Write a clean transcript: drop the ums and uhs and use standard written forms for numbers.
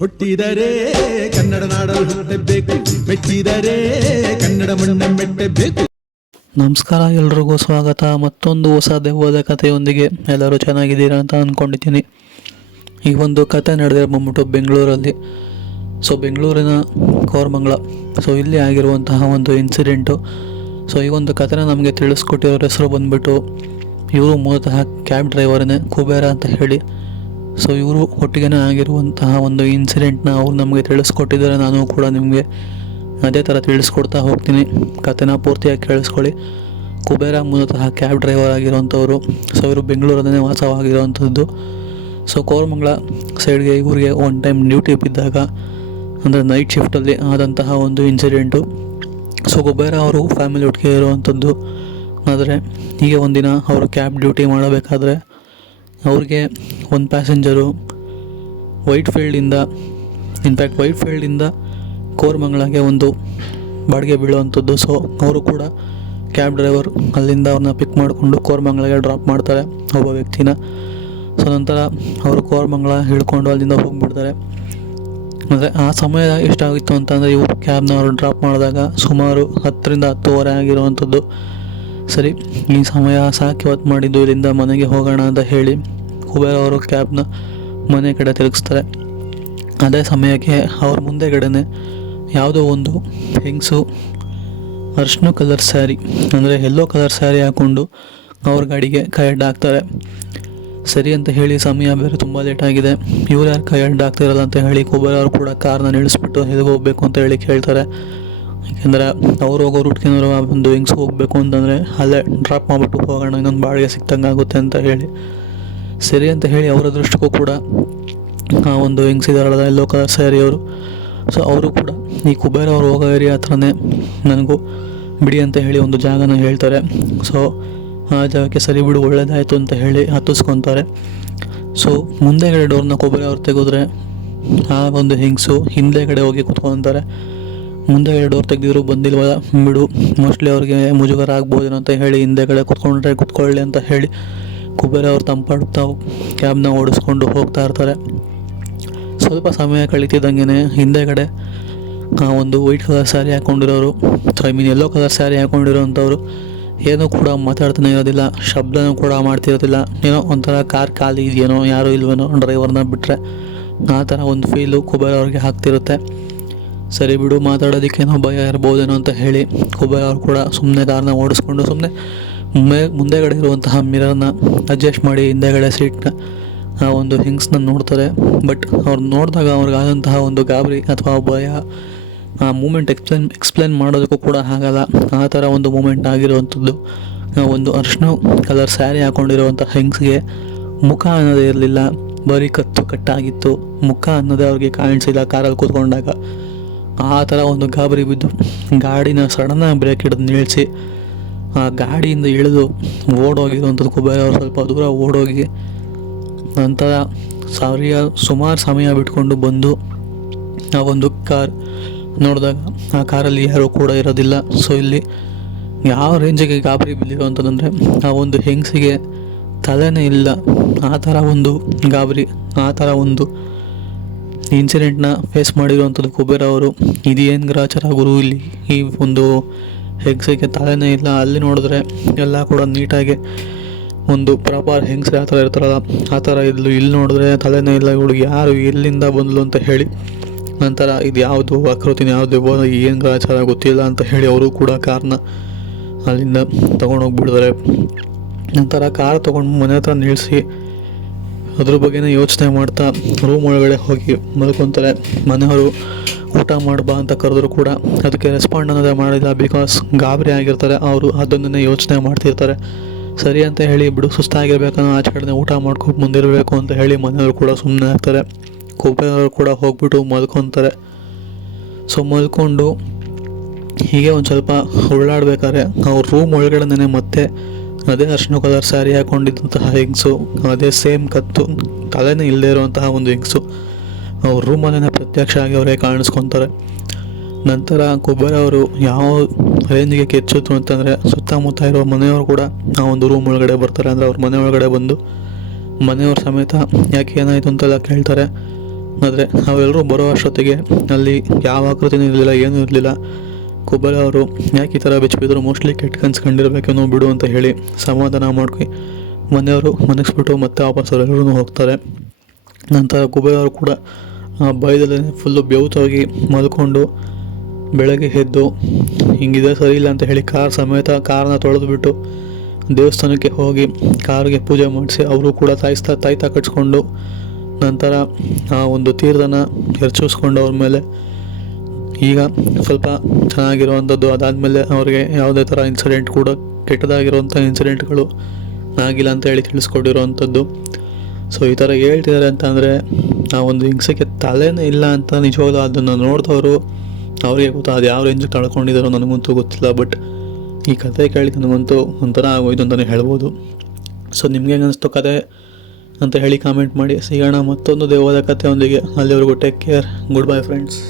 ಹುಟ್ಟಿದರೆ ಕನ್ನಡ ನಾಡಲು ಹುಟ್ಟಬೇಕು, ಮೆಟ್ಟಿದರೆ ಕನ್ನಡ ಮಣ್ಣ ಮೆಟ್ಟಬೇಕು. ನಮಸ್ಕಾರ, ಎಲ್ರಿಗೂ ಸ್ವಾಗತ. ಮತ್ತೊಂದು ಹೊಸ ದೆವ್ವದ ಕಥೆಯೊಂದಿಗೆ. ಎಲ್ಲರೂ ಚೆನ್ನಾಗಿದ್ದೀರಾ ಅಂತ ಅಂದ್ಕೊಂಡಿದ್ದೀನಿ. ಈ ಒಂದು ಕತೆ ನಡೆದಿರೋ ಬಂದ್ಬಿಟ್ಟು ಬೆಂಗಳೂರಲ್ಲಿ. ಬೆಂಗಳೂರಿನ ಕೋರಮಂಗಲ. ಇಲ್ಲಿ ಆಗಿರುವಂತಹ ಒಂದು ಇನ್ಸಿಡೆಂಟು. ಈ ಒಂದು ಕಥೆನ ನಮಗೆ ತಿಳಿಸ್ಕೊಟ್ಟಿರೋರ ಹೆಸರು ಬಂದ್ಬಿಟ್ಟು, ಇವರು ಮೂಲತಃ ಕ್ಯಾಬ್ ಡ್ರೈವರನ್ನೇ, ಕುಬೇರ ಅಂತ ಹೇಳಿ. ಇವರು ಒಟ್ಟಿಗೆ ಆಗಿರುವಂತಹ ಒಂದು ಇನ್ಸಿಡೆಂಟ್ನ ಅವ್ರು ನಮಗೆ ತಿಳಿಸ್ಕೊಟ್ಟಿದ್ದಾರೆ. ನಾನು ಕೂಡ ನಿಮಗೆ ಅದೇ ಥರ ತಿಳಿಸ್ಕೊಡ್ತಾ ಹೋಗ್ತೀನಿ. ಕಥೆನ ಪೂರ್ತಿಯಾಗಿ ಕೇಳಿಸ್ಕೊಳ್ಳಿ. ಕುಬೇರ ಮೂಲತಃ ಕ್ಯಾಬ್ ಡ್ರೈವರ್ ಆಗಿರೋವಂಥವ್ರು. ಇವರು ಬೆಂಗಳೂರಲ್ಲೇ ವಾಸವಾಗಿರುವಂಥದ್ದು. ಕೋರಮಂಗಲ ಸೈಡ್ಗೆ ಇವರಿಗೆ ಒನ್ ಟೈಮ್ ಡ್ಯೂಟಿ ಬಿದ್ದಾಗ, ಅಂದರೆ ನೈಟ್ ಶಿಫ್ಟಲ್ಲಿ ಆದಂತಹ ಒಂದು ಇನ್ಸಿಡೆಂಟು. ಕುಬೇರ ಅವರು ಫ್ಯಾಮಿಲಿ ಒಟ್ಟಿಗೆ ಇರುವಂಥದ್ದು. ಆದರೆ ಹೀಗೆ ಒಂದಿನ ಅವರು ಕ್ಯಾಬ್ ಡ್ಯೂಟಿ ಮಾಡಬೇಕಾದ್ರೆ ಅವ್ರಿಗೆ ಒಂದು ಪ್ಯಾಸೆಂಜರು ವೈಟ್ ಫೀಲ್ಡಿಂದ ಕೋರಮಂಗಲಗೆ ಒಂದು ಬಾಡಿಗೆ ಬೀಳುವಂಥದ್ದು. ಅವರು ಕೂಡ ಕ್ಯಾಬ್ ಡ್ರೈವರ್ ಅಲ್ಲಿಂದ ಅವ್ರನ್ನ ಪಿಕ್ ಮಾಡಿಕೊಂಡು ಕೋರಮಂಗಲಗೆ ಡ್ರಾಪ್ ಮಾಡ್ತಾರೆ ಒಬ್ಬ ವ್ಯಕ್ತಿನ. ನಂತರ ಅವರು ಕೋರಮಂಗಲ ಹಿಡ್ಕೊಂಡು ಅಲ್ಲಿಂದ ಹೋಗ್ಬಿಡ್ತಾರೆ. ಅಂದರೆ ಆ ಸಮಯ ಎಷ್ಟಾಗಿತ್ತು ಅಂತಂದರೆ, ಇವರು ಕ್ಯಾಬ್ನ ಅವರು ಡ್ರಾಪ್ ಮಾಡಿದಾಗ ಸುಮಾರು 10ರಿಂದ 10:30 ಆಗಿರುವಂಥದ್ದು. ಸರಿ, ಈ ಸಮಯ ಸಾಕು, ಇವತ್ತು ಮಾಡಿದ್ದು, ಇಲ್ಲಿಂದ ಮನೆಗೆ ಹೋಗೋಣ ಅಂತ ಹೇಳಿ ಕುಬೇರ ಅವರು ಕ್ಯಾಬ್ನ ಮನೆ ಕಡೆ ತಿರುಗಿಸ್ತಾರೆ. ಅದೇ ಸಮಯಕ್ಕೆ ಅವ್ರ ಮುಂದೆಗಡೆನೆ ಯಾವುದೋ ಒಂದು ಹೆಂಗಸು ಅರ್ಶಿನ ಕಲರ್ ಸ್ಯಾರಿ, ಅಂದರೆ ಯೆಲ್ಲೋ ಕಲರ್ ಸ್ಯಾರಿ ಹಾಕ್ಕೊಂಡು ಅವ್ರ ಗಾಡಿಗೆ ಕೈ ಅಡ್ಡ ಹಾಕ್ತಾರೆ. ಸರಿ ಅಂತ ಹೇಳಿ, ಸಮಯ ಬೇರೆ ತುಂಬ ಲೇಟಾಗಿದೆ, ಇವ್ರು ಯಾರು ಕೈ ಅಡ್ಡ ಆಗ್ತಿರಲ್ಲ ಅಂತ ಹೇಳಿ ಕುಬೇರ ಅವರು ಕೂಡ ಕಾರ್ನ ನಿಲ್ಲಿಸ್ಬಿಟ್ಟು ಎಲ್ಲಿಗೆ ಹೋಗಬೇಕು ಅಂತ ಹೇಳಿ ಕೇಳ್ತಾರೆ. ಯಾಕೆಂದರೆ ಅವ್ರು ಹೋಗೋ ರೂಟ್ಗೇನಾದ್ರು ಒಂದು ಹೆಂಗ್ಸ್ ಹೋಗಬೇಕು ಅಂತಂದರೆ ಅಲ್ಲೇ ಡ್ರಾಪ್ ಮಾಡಿಬಿಟ್ಟು ಹೋಗೋಣ, ಇನ್ನೊಂದು ಬಾಡಿಗೆ ಸಿಕ್ತಂಗೆ ಆಗುತ್ತೆ ಅಂತ ಹೇಳಿ. ಸರಿ ಅಂತ ಹೇಳಿ ಅವರ ದೃಷ್ಟಿಗೂ ಕೂಡ ಆ ಒಂದು ಹೆಂಗ್ಸಿದಾರಲ್ಲ ಯೆಲ್ಲೋ ಕಲರ್ ಸ್ಯಾರಿ ಅವರು, ಅವರು ಕೂಡ ಈ ಕುಬೇರ ಅವರು ಹೋಗೋ ಏರಿಯಾ ಹತ್ರನೇ ನನಗೂ ಬಿಡಿ ಅಂತ ಹೇಳಿ ಒಂದು ಜಾಗನ ಹೇಳ್ತಾರೆ. ಆ ಜಾಗಕ್ಕೆ ಸರಿ ಬಿಡು, ಒಳ್ಳೇದಾಯಿತು ಅಂತ ಹೇಳಿ ಹತ್ತಿಸ್ಕೊತಾರೆ. ಮುಂದೆಗಡೆ ಡೋರ್ನ ಕುಬೇರ ಅವ್ರು ತೆಗೆದ್ರೆ ಆ ಒಂದು ಹೆಂಗಸು ಹಿಂದೆಗಡೆ ಹೋಗಿ ಕುತ್ಕೊತಾರೆ. ಮುಂದೆಗಡೆ ಡೋರ್ ತೆಗೆದಿದ್ರು ಬಂದಿಲ್ವಲ್ಲ ಬಿಡು, ಮೋಸ್ಟ್ಲಿ ಅವ್ರಿಗೆ ಮುಜುಗರ ಆಗ್ಬೋದೇನೋ ಅಂತ ಹೇಳಿ ಹಿಂದೆಗಡೆ ಕುತ್ಕೊಳ್ಳಿ ಅಂತ ಹೇಳಿ ಕುಬೇರ ಅವ್ರು ತಂಪಾಡುತ್ತಾ ಕ್ಯಾಬ್ನ ಓಡಿಸ್ಕೊಂಡು ಹೋಗ್ತಾ ಇರ್ತಾರೆ. ಸ್ವಲ್ಪ ಸಮಯ ಕಳೀತಿದ್ದಂಗೆ ಹಿಂದೆಗಡೆ ಒಂದು ವೈಟ್ ಕಲರ್ ಸ್ಯಾರಿ ಹಾಕ್ಕೊಂಡಿರೋರು, ಯೆಲ್ಲೋ ಕಲರ್ ಸ್ಯಾರಿ ಹಾಕ್ಕೊಂಡಿರೋಂಥವ್ರು ಏನೂ ಕೂಡ ಮಾತಾಡ್ತಾನೆ ಇರೋದಿಲ್ಲ, ಶಬ್ದನೂ ಕೂಡ ಮಾಡ್ತಿರೋದಿಲ್ಲ. ಏನೋ ಒಂಥರ ಕಾರ್ ಖಾಲಿ ಇದೆಯೇನೋ, ಯಾರೂ ಇಲ್ವೇನೋ ಡ್ರೈವರ್ನ ಬಿಟ್ಟರೆ, ಆ ಥರ ಒಂದು ಫೀಲು ಕುಬೇರ ಅವ್ರಿಗೆ ಆಗ್ತಿರುತ್ತೆ. ಸರಿ ಬಿಡು, ಮಾತಾಡೋದಕ್ಕೇನೋ ಭಯ ಇರ್ಬೋದೇನೋ ಅಂತ ಹೇಳಿ ಕುಬೇರ ಅವ್ರು ಕೂಡ ಸುಮ್ಮನೆ ಕಾರ್ನ ಓಡಿಸ್ಕೊಂಡು ಸುಮ್ಮನೆ ಮುಂದೆಗಡೆ ಇರುವಂತಹ ಮಿರರ್ನ ಅಡ್ಜಸ್ಟ್ ಮಾಡಿ ಹಿಂದೆಗಡೆ ಸೀಟ್ನ ಆ ಒಂದು ಹಿಂಗ್ಸ್ನ ನೋಡ್ತಾರೆ. ಬಟ್ ಅವ್ರು ನೋಡಿದಾಗ ಅವ್ರಿಗಾದಂತಹ ಒಂದು ಗಾಬರಿ ಅಥವಾ ಭಯ, ಆ ಮೂಮೆಂಟ್ ಎಕ್ಸ್ಪ್ಲೇನ್ ಮಾಡೋದಕ್ಕೂ ಕೂಡ ಆಗಲ್ಲ. ಆ ಥರ ಒಂದು ಮೂಮೆಂಟ್ ಆಗಿರುವಂಥದ್ದು. ಒಂದು ಅರ್ಶಿನ ಕಲರ್ ಸ್ಯಾರಿ ಹಾಕ್ಕೊಂಡಿರುವಂಥ ಹೆಂಗ್ಸ್ಗೆ ಮುಖ ಅನ್ನೋದೇ ಇರಲಿಲ್ಲ, ಬರೀ ಕಟ್ಟಾಗಿತ್ತು. ಮುಖ ಅನ್ನೋದೇ ಅವ್ರಿಗೆ ಕಾಣಿಸಿಲ್ಲ ಕಾರಲ್ಲಿ ಕೂತ್ಕೊಂಡಾಗ. ಆ ಥರ ಒಂದು ಗಾಬರಿ ಬಿದ್ದು ಗಾಡಿನ ಸಡನ್ನಾಗಿ ಬ್ರೇಕ್ ಹಿಡಿದು ನಿಲ್ಲಿಸಿ ಆ ಗಾಡಿಯಿಂದ ಇಳಿದು ಓಡೋಗಿರುವಂಥದ್ದು. ಕುಬೇರ ಅವರು ಸ್ವಲ್ಪ ದೂರ ಓಡೋಗಿ ನಂತರ ಸುಮಾರು ಸಮಯ ಬಿಟ್ಕೊಂಡು ಬಂದು ಆ ಒಂದು ಕಾರ್ ನೋಡಿದಾಗ ಆ ಕಾರಲ್ಲಿ ಯಾರೂ ಕೂಡ ಇರೋದಿಲ್ಲ. ಇಲ್ಲಿ ಯಾವ ರೇಂಜಿಗೆ ಗಾಬರಿ ಬಿದ್ದಿರುವಂಥದ್ದಂದರೆ, ಆ ಒಂದು ಹೆಂಗಸಿಗೆ ತಲೆನೇ ಇಲ್ಲ. ಆ ಥರ ಒಂದು ಗಾಬರಿ, ಆ ಥರ ಒಂದು ಇನ್ಸಿಡೆಂಟ್ನ ಫೇಸ್ ಮಾಡಿರುವಂಥದ್ದು ಕುಬೇರ ಅವರು. ಇದೇನು ಗ್ರಾಚಾರ ಗುರು, ಇಲ್ಲಿ ಈ ಒಂದು ಹೆಂಗಸಿಗೆ ತಲೆನೇ ಇಲ್ಲ, ಅಲ್ಲಿ ನೋಡಿದ್ರೆ ಎಲ್ಲ ಕೂಡ ನೀಟಾಗಿ ಒಂದು ಪ್ರಾಪರ್ ಹೆಂಗಸರು ಆ ಥರ ಇರ್ತಾರಲ್ಲ ಆ ಥರ ಇಲ್ಲಿ ನೋಡಿದ್ರೆ ತಲೆನೇ ಇಲ್ಲ, ಇವಳಿಗೆ ಯಾರು ಎಲ್ಲಿಂದ ಬಂದಳು ಅಂತ ಹೇಳಿ. ನಂತರ ಇದು ಯಾವುದು ಆಕೃತಿನ ಯಾವುದು ಏನು ಗ್ರಾಚಾರ ಗೊತ್ತಿಲ್ಲ ಅಂತ ಹೇಳಿ ಅವರು ಕೂಡ ಕಾರ್ನ ಅಲ್ಲಿಂದ ತೊಗೊಂಡೋಗ್ಬಿಡ್ತಾರೆ. ನಂತರ ಕಾರ್ ತೊಗೊಂಡು ಮನೆ ಹತ್ರ ನಿಲ್ಲಿಸಿ ಅದ್ರ ಬಗ್ಗೆನೇ ಯೋಚನೆ ಮಾಡ್ತಾ ರೂಮ್ ಒಳಗಡೆ ಹೋಗಿ ಮಲ್ಕೊತಾರೆ. ಮನೆಯವರು ಊಟ ಮಾಡ್ಬಾ ಅಂತ ಕರೆದ್ರು ಕೂಡ ಅದಕ್ಕೆ ರೆಸ್ಪಾಂಡ್ ಅನ್ನೋದೇ ಮಾಡಿಲ್ಲ. ಬಿಕಾಸ್ ಗಾಬರಿ ಆಗಿರ್ತಾರೆ ಅವರು, ಅದನ್ನೇ ಯೋಚನೆ ಮಾಡ್ತಿರ್ತಾರೆ. ಸರಿ ಅಂತ ಹೇಳಿ ಬಿಡು, ಸುಸ್ತಾಗಿರ್ಬೇಕನ್ನೋ ಆಚೆ ಕಡೆ ಊಟ ಮಾಡ್ಕೊಂಡು ಮುಂದಿರಬೇಕು ಅಂತ ಹೇಳಿ ಮನೆಯವರು ಕೂಡ ಸುಮ್ಮನೆ ಆಗ್ತಾರೆ. ಕುಬೇರವರು ಕೂಡ ಹೋಗ್ಬಿಟ್ಟು ಮಲ್ಕೊತಾರೆ. ಮಲ್ಕೊಂಡು ಹೀಗೆ ಒಂದು ಸ್ವಲ್ಪ ಉರುಳಾಡ್ಬೇಕಾದ್ರೆ ಅವ್ರ ರೂಮ್ ಒಳಗಡೆನೇ ಮತ್ತೆ ಅದೇ ಅರ್ಶಿನ ಕಲರ್ ಸ್ಯಾರಿ ಹಾಕ್ಕೊಂಡಿದ್ದಂತಹ ಹೆಂಗಸು, ಅದೇ ಸೇಮ್ ತಲೆನೇ ಇಲ್ಲದೆ ಇರುವಂತಹ ಒಂದು ಹೆಂಗಸು ಅವ್ರ ರೂಮಲ್ಲೇ ಪ್ರತ್ಯಕ್ಷ ಆಗಿ ಅವರೇ ಕಾಣಿಸ್ಕೊತಾರೆ. ನಂತರ ಕುಬೇರ ಅವರು ಯಾವ ರೇಂಜಿಗೆ ಕೆಚ್ಚಿದ್ರು ಅಂತಂದರೆ, ಸುತ್ತಮುತ್ತ ಇರೋ ಮನೆಯವರು ಕೂಡ ಆ ಒಂದು ರೂಮ್ ಒಳಗಡೆ ಬರ್ತಾರೆ. ಅಂದರೆ ಅವ್ರ ಮನೆ ಒಳಗಡೆ ಬಂದು ಮನೆಯವ್ರ ಸಮೇತ ಯಾಕೆ ಏನಾಯಿತು ಅಂತೆಲ್ಲ ಕೇಳ್ತಾರೆ. ಆದರೆ ನಾವೆಲ್ಲರೂ ಬರೋ ಅಷ್ಟೊತ್ತಿಗೆ ಅಲ್ಲಿ ಯಾವ ಆಕೃತಿನೂ ಇರಲಿಲ್ಲ, ಏನೂ ಇರಲಿಲ್ಲ. ಕುಬಲ ಅವರು ಯಾಕೆ ಈ ಥರ ಬೆಚ್ಚಿಬಿದ್ರು, ಮೋಸ್ಟ್ಲಿ ಕೆಟ್ಟ ಕನ್ಸು ಕಂಡಿರ್ಬೇಕೇನೋ ಬಿಡು ಅಂತ ಹೇಳಿ ಸಮಾಧಾನ ಮಾಡ್ಕೊ ಮನೆಯವರು ಮನಗಿಸ್ಬಿಟ್ಟು ಮತ್ತೆ ವಾಪಸ್ ಅವರೆಲ್ಲರೂ ಹೋಗ್ತಾರೆ. ನಂತರ ಕುಬಲ ಅವರು ಕೂಡ ಭಯದಲ್ಲೇ ಫುಲ್ಲು ಬೆವ್ತೋಗಿ ಮಲ್ಕೊಂಡು ಬೆಳಗ್ಗೆ ಎದ್ದು ಹಿಂಗಿದೆ ಸರಿ ಇಲ್ಲ ಅಂತ ಹೇಳಿ ಕಾರ್ ಸಮೇತ ಕಾರ್ನ ತೊಳೆದುಬಿಟ್ಟು ದೇವಸ್ಥಾನಕ್ಕೆ ಹೋಗಿ ಕಾರ್ಗೆ ಪೂಜೆ ಮಾಡಿಸಿ ಅವರು ಕೂಡ ತಾಯ್ತಾ ಕಟ್ಸ್ಕೊಂಡು ನಂತರ ಆ ಒಂದು ತೀರ್ಥನ ಎರಚಿಸ್ಕೊಂಡು ಅವ್ರ ಮೇಲೆ ಈಗ ಸ್ವಲ್ಪ ಚೆನ್ನಾಗಿರುವಂಥದ್ದು. ಅದಾದಮೇಲೆ ಅವ್ರಿಗೆ ಯಾವುದೇ ಥರ ಇನ್ಸಿಡೆಂಟ್ ಕೂಡ ಕೆಟ್ಟದಾಗಿರುವಂಥ ಇನ್ಸಿಡೆಂಟ್ಗಳು ಆಗಿಲ್ಲ ಅಂತ ಹೇಳಿ ತಿಳಿಸ್ಕೊಟ್ಟಿರೋವಂಥದ್ದು. ಸೊ ಈ ಥರ ಹೇಳ್ತಿದ್ದಾರೆ ಅಂತ ಅಂದರೆ ಆ ಒಂದು ಹಿಂಸೆಗೆ ತಲೆನೇ ಇಲ್ಲ ಅಂತ ನಿಜವಾಗ್ಲೂ ಅದನ್ನು ನೋಡಿದವರು ಅವರಿಗೆ ಗೊತ್ತಾ, ಅದು ಯಾವ ರೇಂಜಿಗೆ ತಳ್ಕೊಂಡಿದ್ದಾರೋ ನನಗಂತೂ ಗೊತ್ತಿಲ್ಲ. ಬಟ್ ಈ ಕಥೆ ಕೇಳಿ ನನಗಂತೂ ಒಂಥರ ಆಗೋಯ್ತು ಅಂತಲೇ ಹೇಳ್ಬೋದು. ಸೊ ನಿಮಗೆ ಅನ್ನಿಸ್ತು ಕತೆ ಅಂತ ಹೇಳಿ ಕಾಮೆಂಟ್ ಮಾಡಿ. ಸಿಗೋಣ ಮತ್ತೊಂದು ದೆವ್ವದ ಕಥೆಯೊಂದಿಗೆ. ಅಲ್ಲಿವರೆಗೂ take care, good bye friends.